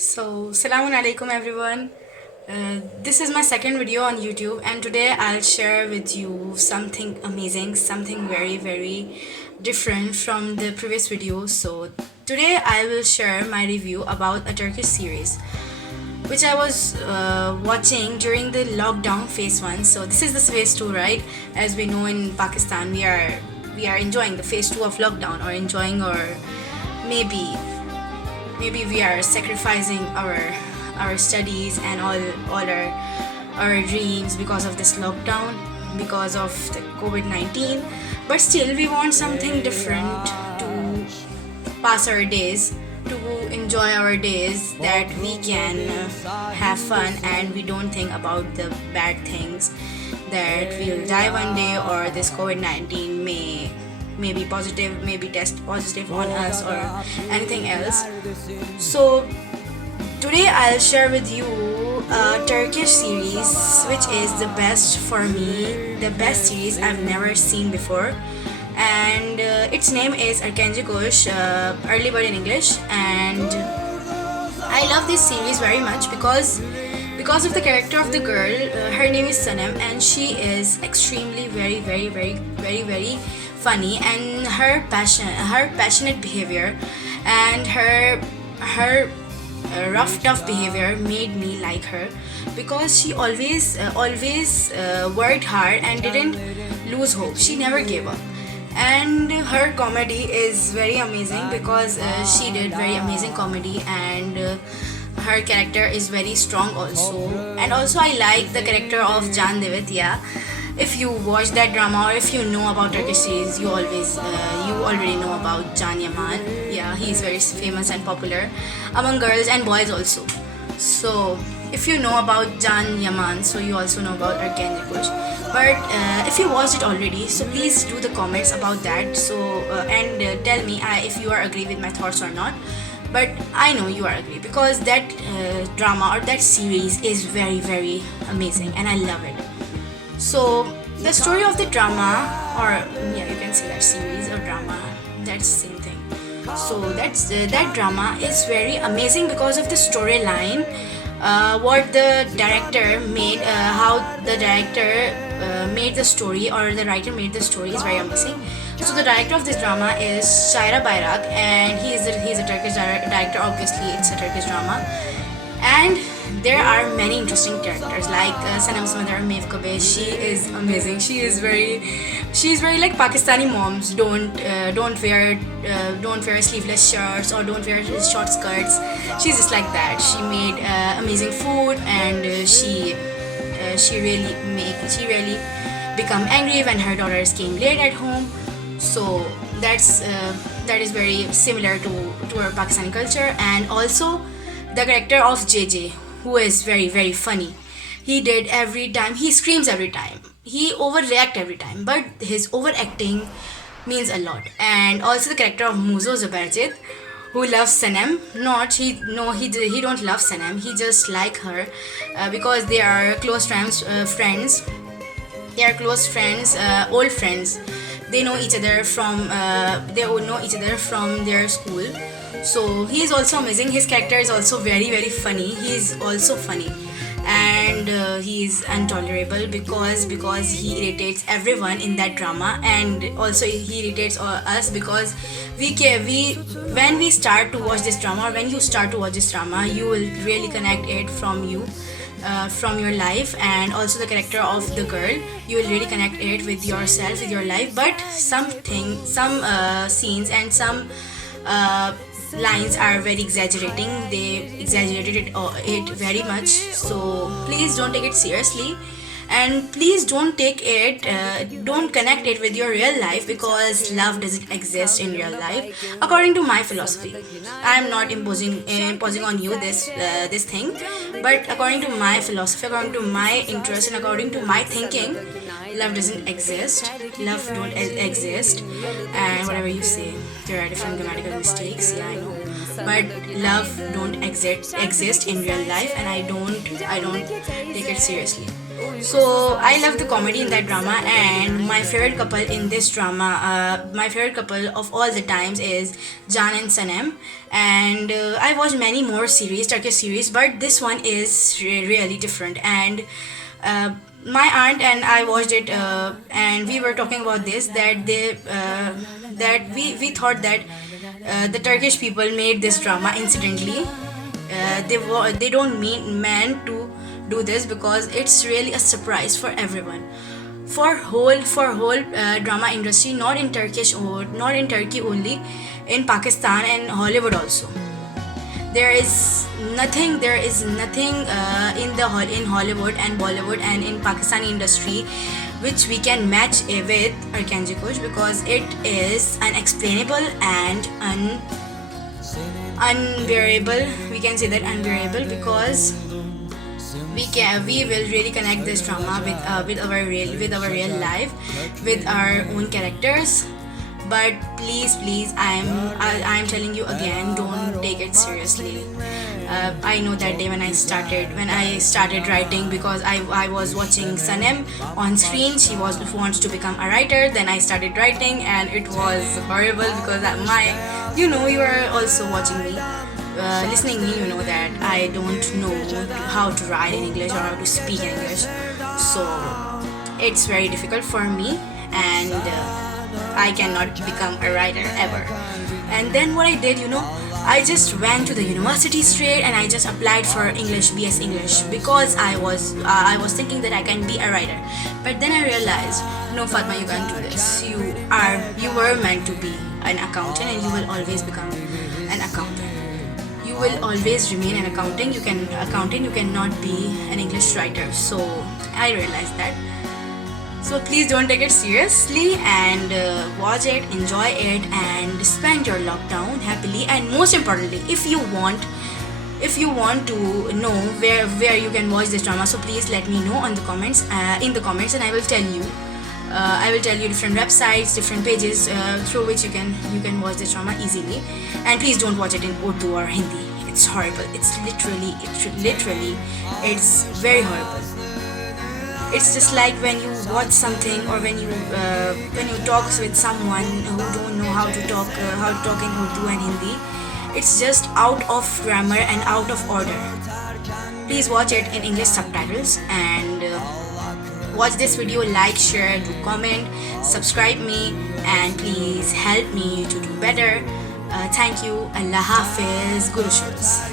Salamun alaikum everyone. This is my second video on YouTube, and today I'll share with you something amazing, something very, very different from the previous videos. So, today I will share my review about a Turkish series which I was watching during the lockdown phase 1. So, this is the phase 2, right? As we know, in Pakistan, we are enjoying the phase 2 of lockdown, or enjoying, or maybe we are sacrificing our studies and all our dreams because of this lockdown, because of the COVID-19. But still we want something different to pass our days, to enjoy our days, that we can have fun and we don't think about the bad things, that we'll die one day, or this COVID-19 may be positive, maybe test positive on us, or anything else. So today I'll share with you a Turkish series which is the best for me, the best series I've never seen before, and its name is Erkenci Kuş, Early Bird in English. And I love this series very much because of the character of the girl. Her name is Sanem, and she is extremely very funny, and her passionate behavior and her rough tough behavior made me like her, because she always worked hard and didn't lose hope. She never gave up, and her comedy is very amazing, because she did very amazing comedy, and her character is very strong also. And also I like the character of Can Devit. Yeah, if you watch that drama, or if you know about Turkish series, you already know about Can Yaman. Yeah, he is very famous and popular among girls and boys also. So if you know about Can Yaman, so you also know about Erkenci Kuş. But if you watched it already, so please do the comments about that. So and tell me if you are agree with my thoughts or not. But I know you are agree, because that drama or that series is very amazing, and I love it. So the story of the drama, or yeah, you can say that series or drama, that's the same thing. So that drama is very amazing because of the storyline, what the director made, how the director made the story, or the writer made the story, is very amazing. So the director of this drama is Shaira Bayrak, and he's a Turkish director. Obviously, it's a Turkish drama, and there are many interesting characters like Sanem's mother Mevkabe. She is amazing. She's very like Pakistani moms. Don't wear sleeveless shirts, or don't wear short skirts. She's just like that. She made amazing food, and she really become angry when her daughters came late at home. So that is very similar to our Pakistani culture. And also the character of JJ, who is very funny. He did every time, he screams every time, he overreact every time, but his overacting means a lot. And also the character of Muzo Zaberjit, who loves Sanem. Not he no he don't love Sanem, he just like her, because they are close friends. They are close friends, old friends. They know each other from their school. So he is also amazing. His character is also very funny. He is also funny, and he is intolerable, because he irritates everyone in that drama. And also he irritates us, because we when we start to watch this drama, or when you start to watch this drama, you will really connect it from you, from your life. And also the character of the girl, you will really connect it with yourself, with your life. But some scenes and some lines are very exaggerating. They exaggerated it very much. So please don't take it seriously, and please don't connect it with your real life, because love doesn't exist in real life, according to my philosophy. I'm not imposing on you this thing, but according to my philosophy, according to my interest, and according to my thinking, love doesn't exist. Love don't exist. And whatever you say, there are different grammatical mistakes, yeah, I know, but love don't exist in real life, and I don't take it seriously. So I love the comedy in that drama, and my favorite couple in this drama, my favorite couple of all the times is Jan and Sanem. And I watched many more series, Turkish series, but this one is really different. And my aunt and I watched it, and we were talking about this, that we thought that the Turkish people made this drama incidentally. They don't mean to do this, because it's really a surprise for everyone, for whole drama industry, not in Turkish or not in Turkey only, in Pakistan and Hollywood also. There is nothing in Hollywood and Bollywood and in Pakistani industry which we can match with Arkanji Kush, because it is unexplainable and unbearable. We can say that unbearable, because we will really connect this drama with our real life, with our own characters. But please, I'm telling you again, don't take it seriously. I know that day when I started writing, because I was watching Sanem on screen. She wants to become a writer. Then I started writing, and it was horrible, because you are also watching me, listening me. You know that I don't know how to write in English or how to speak English, so it's very difficult for me, and I cannot become a writer ever. And then what I did, I just went to the university straight, and I just applied for English, BS English, because I was thinking that I can be a writer. But then I realized, no, Fatma, you can't do this. You were meant to be an accountant, and you will always become an accountant. You will always remain an accountant. You cannot be an English writer. So I realized that. So please don't take it seriously, and watch it, enjoy it, and spend your lockdown happily. And most importantly, if you want to know where you can watch this drama, so please let me know in the comments, and I will tell you. Different websites, different pages through which you can watch this drama easily. And please don't watch it in Urdu or Hindi. It's horrible. It's literally, it's very horrible. It's just like when you watch something, or when you talk with someone who don't know how to talk in Urdu and Hindi. It's just out of grammar and out of order. Please watch it in English subtitles, and watch this video, like, share, do comment, subscribe me, and please help me to do better. Thank you. Allah Hafiz. Guru Shulz.